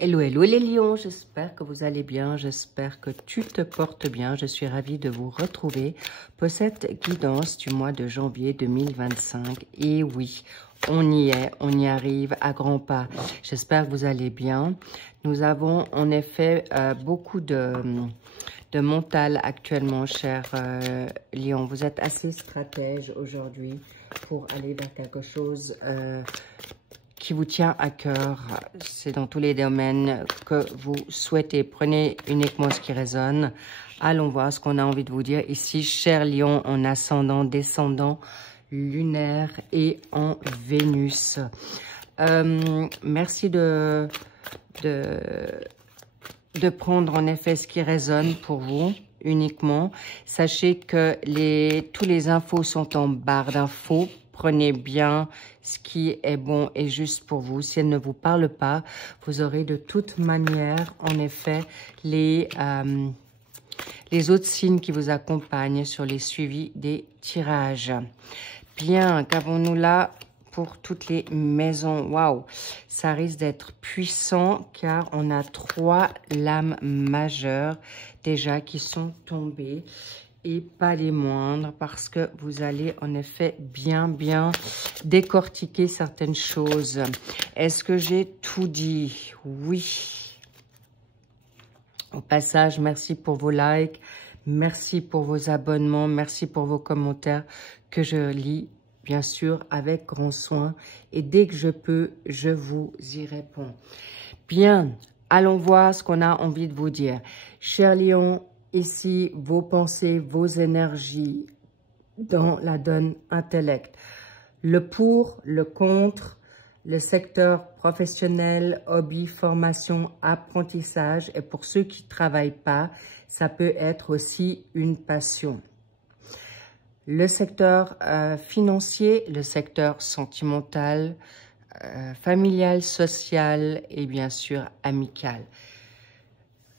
Hello, hello les lions, j'espère que vous allez bien, j'espère que tu te portes bien. Je suis ravie de vous retrouver pour cette guidance du mois de janvier 2025. Et oui, on y est, on y arrive à grands pas. J'espère que vous allez bien. Nous avons en effet beaucoup de mental actuellement, chers lions. Vous êtes assez stratège aujourd'hui pour aller vers quelque chose qui vous tient à cœur. C'est dans tous les domaines que vous souhaitez. Prenez uniquement ce qui résonne. Allons voir ce qu'on a envie de vous dire ici, cher lion, en ascendant, descendant, lunaire et en Vénus. Merci de prendre en effet ce qui résonne pour vous uniquement. Sachez que tous les infos sont en barre d'infos. Prenez bien ce qui est bon et juste pour vous. Si elle ne vous parle pas, vous aurez de toute manière, en effet, les autres signes qui vous accompagnent sur les suivis des tirages. Bien, qu'avons-nous là pour toutes les maisons? Waouh, ça risque d'être puissant car on a 3 lames majeures déjà qui sont tombées. Et pas les moindres, parce que vous allez en effet bien décortiquer certaines choses. Est-ce que j'ai tout dit? Oui. Au passage, merci pour vos likes, merci pour vos abonnements, merci pour vos commentaires que je lis, bien sûr, avec grand soin. Et dès que je peux, je vous y réponds. Bien, allons voir ce qu'on a envie de vous dire. Chers lions, ici, vos pensées, vos énergies dans la donne intellect. Le pour, le contre, le secteur professionnel, hobby, formation, apprentissage. Et pour ceux qui ne travaillent pas, ça peut être aussi une passion. Le secteur financier, le secteur sentimental, familial, social et bien sûr amical.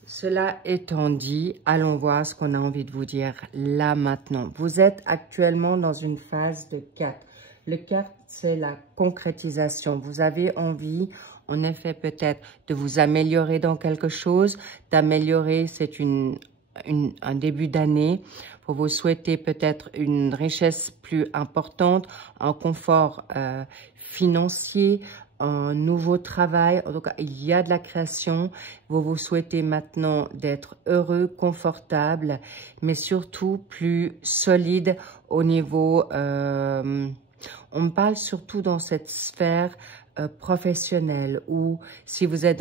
Cela étant dit, allons voir ce qu'on a envie de vous dire là maintenant. Vous êtes actuellement dans une phase de 4. Le 4, c'est la concrétisation. Vous avez envie, en effet, peut-être de vous améliorer dans quelque chose. D'améliorer, c'est un début d'année. Pour vous souhaiter peut-être une richesse plus importante, un confort financier, un nouveau travail. En tout cas, il y a de la création. Vous vous souhaitez maintenant d'être heureux, confortable, mais surtout plus solide au niveau... on me parle surtout dans cette sphère professionnelle ou si vous êtes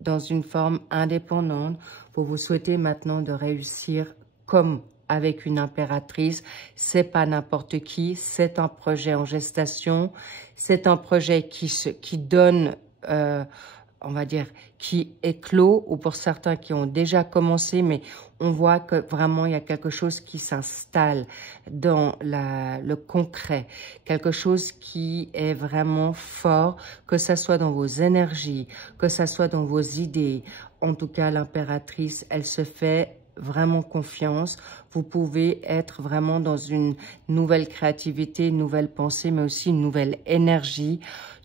dans une forme indépendante, vous vous souhaitez maintenant de réussir comme avec une impératrice. C'est pas n'importe qui, c'est un projet en gestation, c'est un projet qui donne, on va dire, qui éclot, ou pour certains qui ont déjà commencé, mais on voit que vraiment il y a quelque chose qui s'installe dans le concret, quelque chose qui est vraiment fort, que ça soit dans vos énergies, que ça soit dans vos idées. En tout cas, l'impératrice, elle se fait vraiment confiance. Vous pouvez être vraiment dans une nouvelle créativité, une nouvelle pensée, mais aussi une nouvelle énergie,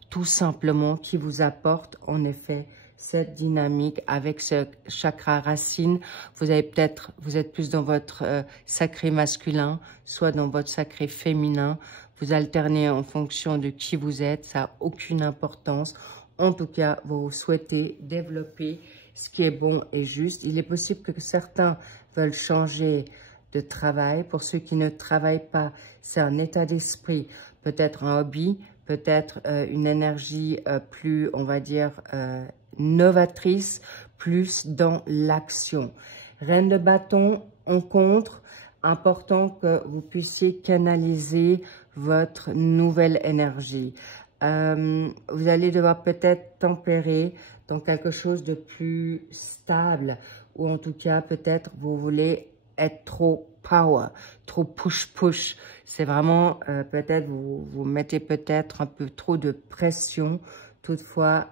tout simplement, qui vous apporte en effet cette dynamique avec ce chakra racine. Vous êtes plus dans votre sacré masculin, soit dans votre sacré féminin. Vous alternez en fonction de qui vous êtes, ça n'a aucune importance. En tout cas, vous souhaitez développer ce qui est bon et juste. Il est possible que certains veulent changer de travail. Pour ceux qui ne travaillent pas, c'est un état d'esprit, peut-être un hobby, peut-être une énergie plus, on va dire, novatrice, plus dans l'action. Reine de bâton, en contre, important que vous puissiez canaliser votre nouvelle énergie. Vous allez devoir peut-être tempérer dans quelque chose de plus stable, ou en tout cas peut-être vous voulez être trop power, trop push. C'est vraiment peut-être vous mettez peut-être un peu trop de pression. Toutefois,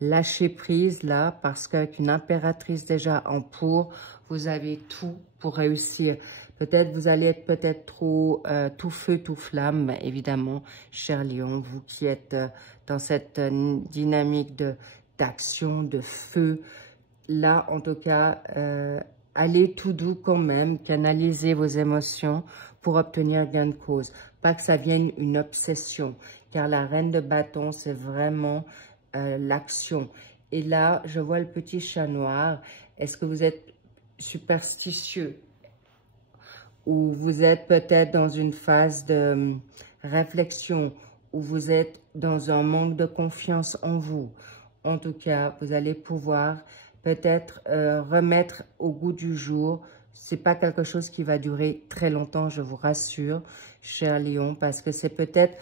lâchez prise là, parce qu'avec une impératrice déjà en pour, vous avez tout pour réussir. Peut-être vous allez être peut-être trop tout feu, tout flamme, évidemment, cher lion, vous qui êtes dans cette dynamique de d'action, de feu. Là, en tout cas, allez tout doux quand même, canalisez vos émotions pour obtenir gain de cause. Pas que ça vienne une obsession, car la reine de bâton, c'est vraiment l'action. Et là, je vois le petit chat noir. Est-ce que vous êtes superstitieux? Ou vous êtes peut-être dans une phase de réflexion, ou vous êtes dans un manque de confiance en vous. En tout cas, vous allez pouvoir peut-être remettre au goût du jour. C'est pas quelque chose qui va durer très longtemps, je vous rassure, cher Lion, parce que c'est peut-être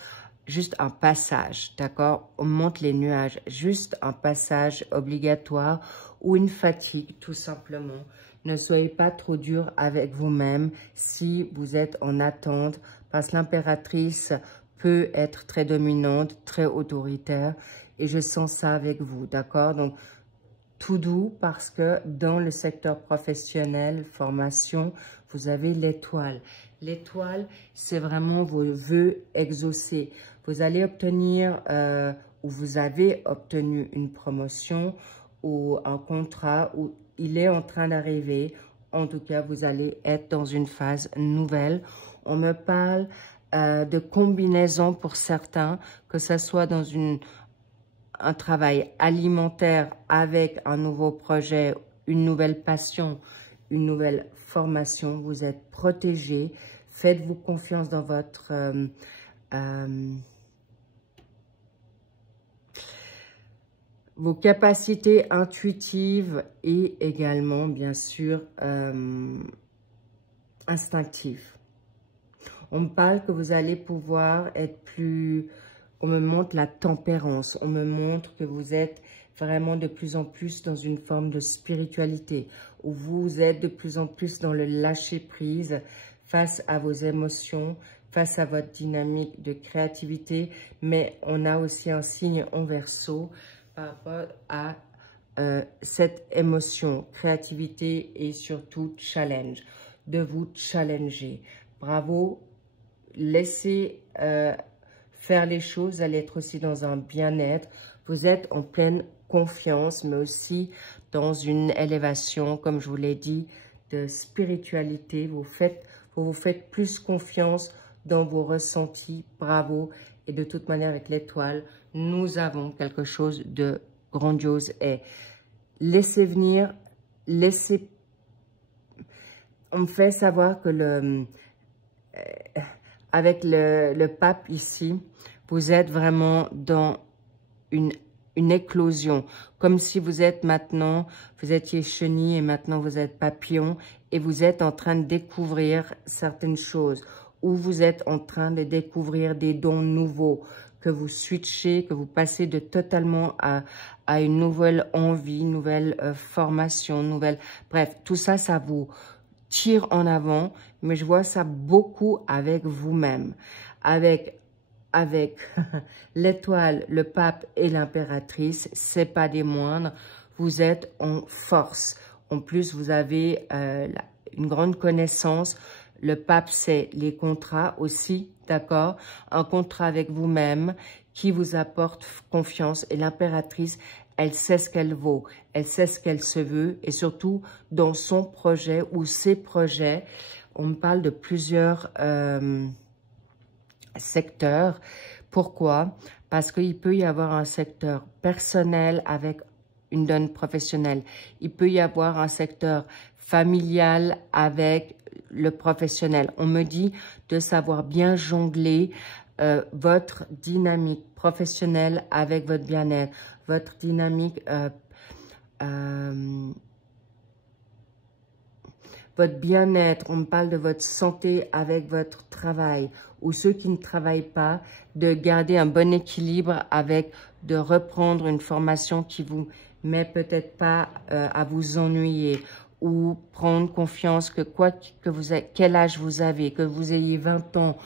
juste un passage, d'accord? On monte les nuages, juste un passage obligatoire ou une fatigue, tout simplement. Ne soyez pas trop dur avec vous-même si vous êtes en attente, parce que l'impératrice peut être très dominante, très autoritaire, et je sens ça avec vous, d'accord? Donc, tout doux, parce que dans le secteur professionnel, formation, vous avez l'étoile. L'étoile, c'est vraiment vos vœux exaucés. Vous allez obtenir, ou vous avez obtenu une promotion ou un contrat, ou il est en train d'arriver. En tout cas, vous allez être dans une phase nouvelle. On me parle de combinaison pour certains, que ce soit dans un travail alimentaire avec un nouveau projet, une nouvelle passion, une nouvelle formation. Vous êtes protégé. Faites-vous confiance dans votre vos capacités intuitives et également, bien sûr, instinctives. On me parle que vous allez pouvoir être plus... On me montre la tempérance. On me montre que vous êtes vraiment de plus en plus dans une forme de spiritualité, où vous êtes de plus en plus dans le lâcher-prise face à vos émotions, face à votre dynamique de créativité. Mais on a aussi un signe en Verseau par rapport à cette émotion, créativité et surtout challenge, de vous challenger. Bravo, laissez faire les choses, vous allez être aussi dans un bien-être. Vous êtes en pleine confiance, mais aussi dans une élévation, comme je vous l'ai dit, de spiritualité. Vous vous faites plus confiance dans vos ressentis. Bravo. Et de toute manière, avec l'étoile, nous avons quelque chose de grandiose. Et laissez venir, laissez... On me fait savoir que avec le pape ici, vous êtes vraiment dans une éclosion. Comme si vous êtes maintenant, vous étiez chenille et maintenant vous êtes papillon et vous êtes en train de découvrir certaines choses. Ou vous êtes en train de découvrir des dons nouveaux, que vous switchez, que vous passez de totalement à une nouvelle envie, nouvelle formation, nouvelle... Bref, tout ça, ça vous tire en avant, mais je vois ça beaucoup avec vous-même, avec l'étoile, le pape et l'impératrice, c'est pas des moindres, vous êtes en force. En plus, vous avez une grande connaissance. Le pape, c'est les contrats aussi, d'accord? Un contrat avec vous-même qui vous apporte confiance. Et l'impératrice, elle sait ce qu'elle vaut, elle sait ce qu'elle se veut. Et surtout, dans son projet ou ses projets, on me parle de plusieurs secteurs. Pourquoi? Parce qu'il peut y avoir un secteur personnel avec une donne professionnelle. Il peut y avoir un secteur familial avec le professionnel. On me dit de savoir bien jongler votre dynamique professionnelle avec votre bien-être, votre dynamique votre bien-être, on me parle de votre santé avec votre travail, ou ceux qui ne travaillent pas, de garder un bon équilibre avec, de reprendre une formation qui vous met peut-être pas à vous ennuyer, ou prendre confiance que quel âge vous avez, que vous ayez 20 ans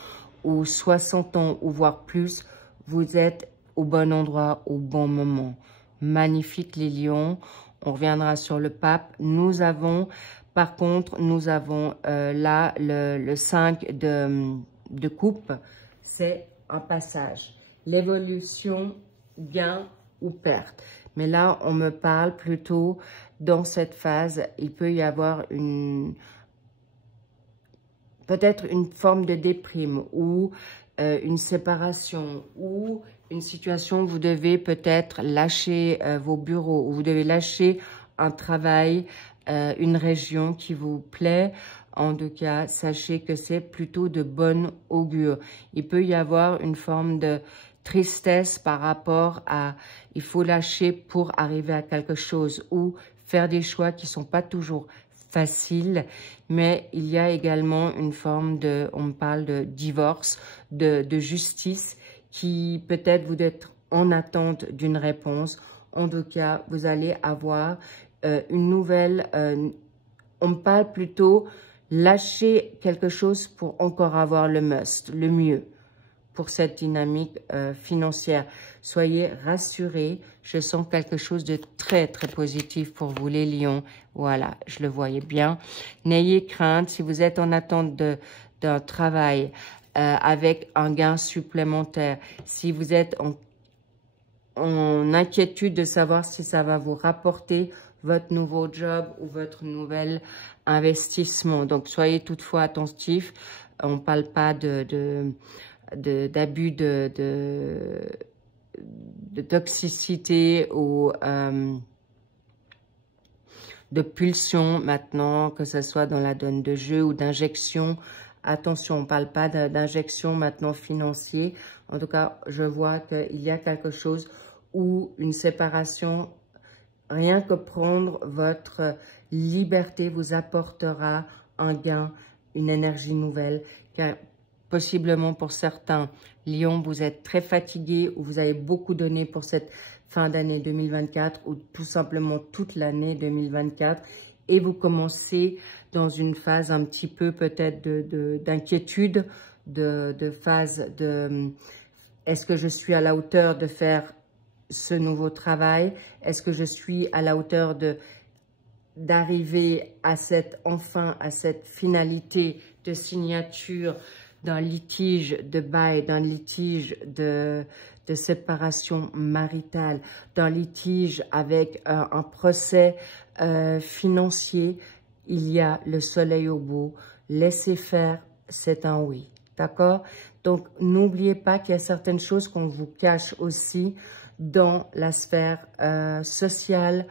ou 60 ans ou voire plus, vous êtes au bon endroit, au bon moment. Magnifique les lions. On reviendra sur le pape. Nous avons... Par contre, nous avons là le 5 de coupe, c'est un passage. L'évolution, gain ou perte. Mais là, on me parle plutôt dans cette phase, il peut y avoir peut-être une forme de déprime ou une séparation ou une situation où vous devez peut-être lâcher vos bureaux, où vous devez lâcher un travail, une région qui vous plaît. En tout cas, sachez que c'est plutôt de bon augure. Il peut y avoir une forme de tristesse par rapport à il faut lâcher pour arriver à quelque chose ou faire des choix qui sont pas toujours faciles, mais il y a également une forme de, on me parle de divorce, de justice qui peut-être vous êtes en attente d'une réponse. En tout cas, vous allez avoir une nouvelle, on me parle plutôt lâcher quelque chose pour encore avoir le must, le mieux pour cette dynamique financière. Soyez rassurés, je sens quelque chose de très, très positif pour vous les lions. Voilà, je le voyais bien. N'ayez crainte, si vous êtes en attente d'un travail avec un gain supplémentaire, si vous êtes en inquiétude de savoir si ça va vous rapporter votre nouveau job ou votre nouvel investissement. Donc, soyez toutefois attentifs. On ne parle pas d'abus de toxicité ou de pulsion maintenant, que ce soit dans la donne de jeu ou d'injection. Attention, on ne parle pas d'injection maintenant financier. En tout cas, je vois qu'il y a quelque chose où une séparation, rien que prendre votre liberté vous apportera un gain, une énergie nouvelle, car possiblement pour certains, Lion, vous êtes très fatigué ou vous avez beaucoup donné pour cette fin d'année 2024 ou tout simplement toute l'année 2024 et vous commencez dans une phase un petit peu peut-être d'inquiétude, de phase de est-ce que je suis à la hauteur de faire ce nouveau travail? Est-ce que je suis à la hauteur d'arriver à enfin à cette finalité de signature d'un litige de bail, d'un litige de séparation maritale, d'un litige avec un procès financier? Il y a le soleil au bout. Laissez faire, c'est un oui. D'accord? Donc, n'oubliez pas qu'il y a certaines choses qu'on vous cache aussi dans la sphère sociale,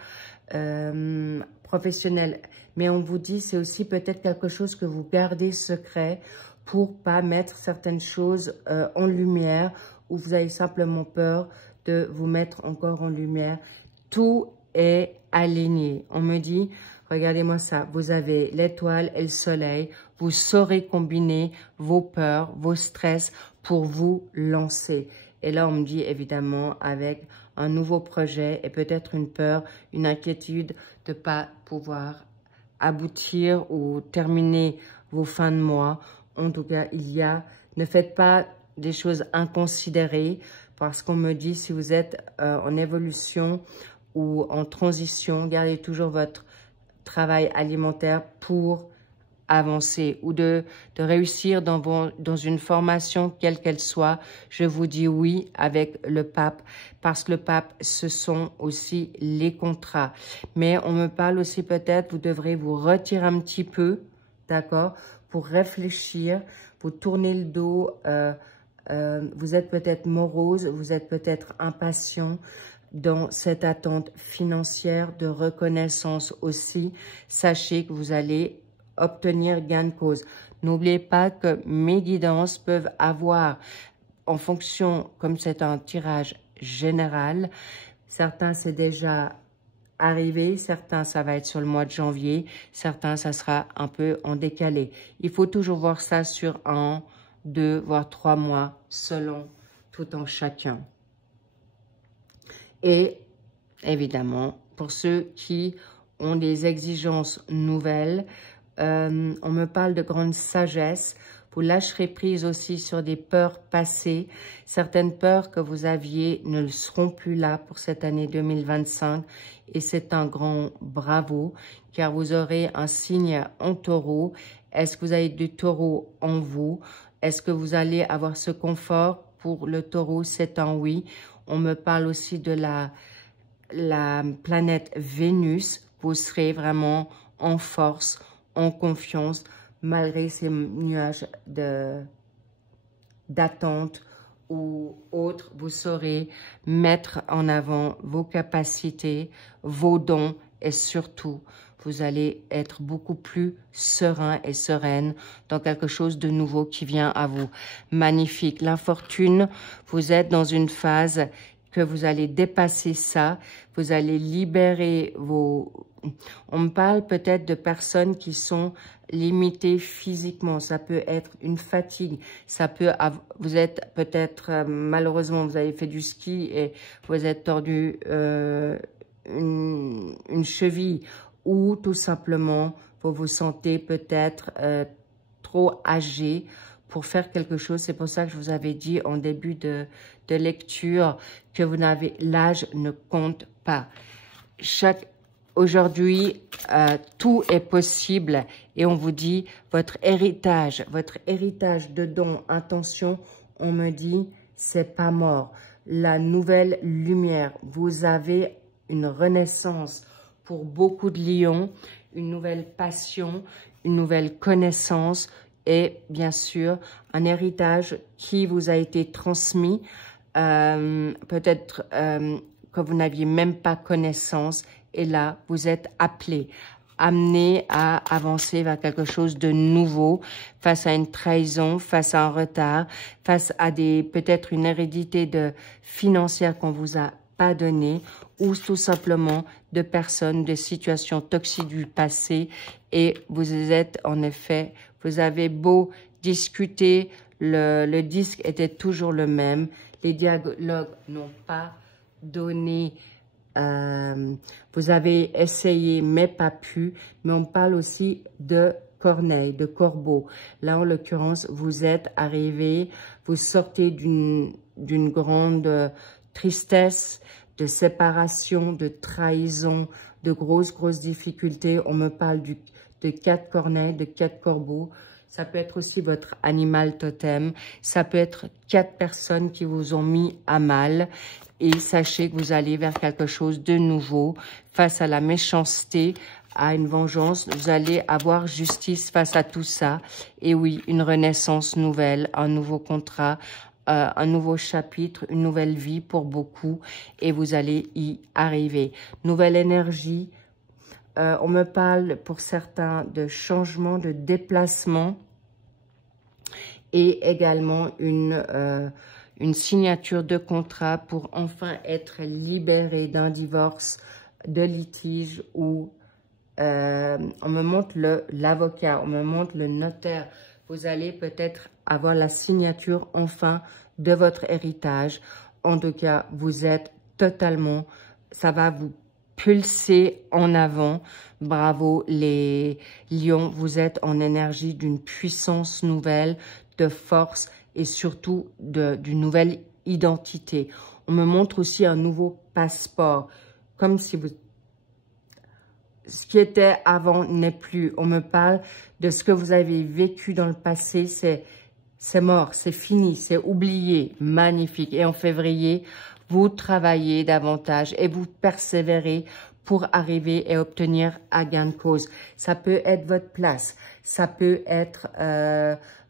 professionnelle. Mais on vous dit, c'est aussi peut-être quelque chose que vous gardez secret pour pas mettre certaines choses en lumière ou vous avez simplement peur de vous mettre encore en lumière. Tout est aligné. On me dit, regardez-moi ça, vous avez l'étoile et le soleil. Vous saurez combiner vos peurs, vos stress pour vous lancer. Et là, on me dit évidemment avec un nouveau projet et peut-être une peur, une inquiétude de ne pas pouvoir aboutir ou terminer vos fins de mois. En tout cas, ne faites pas des choses inconsidérées parce qu'on me dit si vous êtes en évolution ou en transition, gardez toujours votre travail alimentaire pour avancer ou de réussir dans une formation quelle qu'elle soit. Je vous dis oui avec le pape parce que le pape, ce sont aussi les contrats. Mais on me parle aussi peut-être, vous devrez vous retirer un petit peu, d'accord, pour réfléchir, vous tournez le dos, vous êtes peut-être morose, vous êtes peut-être impatient dans cette attente financière de reconnaissance aussi. Sachez que vous allez obtenir gain de cause. N'oubliez pas que mes guidances peuvent avoir, en fonction, comme c'est un tirage général, certains c'est déjà arrivé, certains ça va être sur le mois de janvier, certains ça sera un peu en décalé. Il faut toujours voir ça sur 1, 2, voire 3 mois, selon tout en chacun. Et évidemment, pour ceux qui ont des exigences nouvelles, on me parle de grande sagesse. Vous lâcherez prise aussi sur des peurs passées. Certaines peurs que vous aviez ne le seront plus là pour cette année 2025. Et c'est un grand bravo, car vous aurez un signe en taureau. Est-ce que vous avez du taureau en vous? Est-ce que vous allez avoir ce confort? Pour le taureau, c'est un oui. On me parle aussi de la planète Vénus, vous serez vraiment en force, en confiance, malgré ces nuages d'attente ou autres. Vous saurez mettre en avant vos capacités, vos dons et surtout, vous allez être beaucoup plus serein et sereine dans quelque chose de nouveau qui vient à vous. Magnifique. L'infortune, vous êtes dans une phase que vous allez dépasser ça. Vous allez libérer vos... On me parle peut-être de personnes qui sont limitées physiquement. Ça peut être une fatigue. Ça peut... Vous êtes peut-être... malheureusement, vous avez fait du ski et vous êtes tordu une cheville. Ou tout simplement, vous vous sentez peut-être trop âgé pour faire quelque chose. C'est pour ça que je vous avais dit en début de lecture que vous n'avez, l'âge ne compte pas. Aujourd'hui, tout est possible et on vous dit votre héritage de dons, intention, on me dit c'est pas mort. La nouvelle lumière, vous avez une renaissance. Pour beaucoup de lions, une nouvelle passion, une nouvelle connaissance et bien sûr un héritage qui vous a été transmis, peut-être que vous n'aviez même pas connaissance et là vous êtes appelé, amené à avancer vers quelque chose de nouveau face à une trahison, face à un retard, face à peut-être une hérédité financière qu'on vous a pas donné ou tout simplement de personnes, de situations toxiques du passé et vous êtes en effet, vous avez beau discuter, le disque était toujours le même, les dialogues n'ont pas donné, vous avez essayé mais pas pu, mais on parle aussi de corneille, de corbeau. Là en l'occurrence, vous êtes arrivé, vous sortez d'une grande tristesse, de séparation, de trahison, de grosses difficultés. On me parle de 4 corneilles, de 4 corbeaux. Ça peut être aussi votre animal totem. Ça peut être 4 personnes qui vous ont mis à mal. Et sachez que vous allez vers quelque chose de nouveau. Face à la méchanceté, à une vengeance, vous allez avoir justice face à tout ça. Et oui, une renaissance nouvelle, un nouveau contrat, un nouveau chapitre, une nouvelle vie pour beaucoup et vous allez y arriver. Nouvelle énergie, on me parle pour certains de changement, de déplacement et également une signature de contrat pour enfin être libéré d'un divorce, de litige ou on me montre l'avocat, on me montre le notaire. Vous allez peut-être avoir la signature enfin de votre héritage. En tout cas, vous êtes totalement, ça va vous pulser en avant. Bravo les lions, vous êtes en énergie d'une puissance nouvelle, de force et surtout d'une nouvelle identité. On me montre aussi un nouveau passeport, comme si vous... Ce qui était avant n'est plus. On me parle de ce que vous avez vécu dans le passé. C'est mort, c'est fini, c'est oublié. Magnifique. Et en février, vous travaillez davantage et vous persévérez pour arriver et obtenir à gain de cause. Ça peut être votre place, ça peut être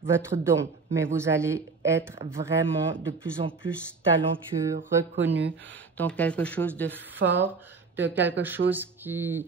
votre don, mais vous allez être vraiment de plus en plus talentueux, reconnu dans quelque chose de fort, de quelque chose qui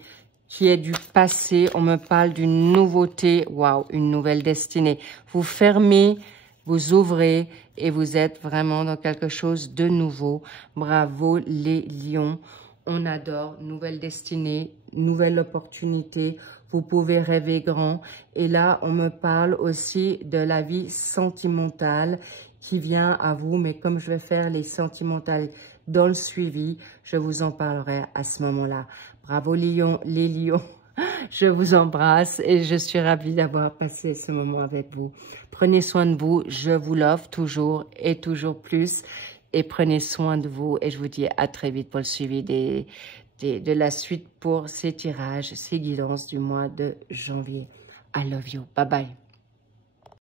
est du passé. On me parle d'une nouveauté, waouh, une nouvelle destinée. Vous fermez, vous ouvrez et vous êtes vraiment dans quelque chose de nouveau. Bravo les lions, on adore, nouvelle destinée, nouvelle opportunité. Vous pouvez rêver grand. Et là, on me parle aussi de la vie sentimentale qui vient à vous. Mais comme je vais faire les sentimentales dans le suivi, je vous en parlerai à ce moment-là. Bravo les lions, je vous embrasse et je suis ravie d'avoir passé ce moment avec vous. Prenez soin de vous, je vous l'offre toujours et toujours plus. Et prenez soin de vous et je vous dis à très vite pour le suivi de la suite pour ces tirages, ces guidances du mois de janvier. I love you, bye bye.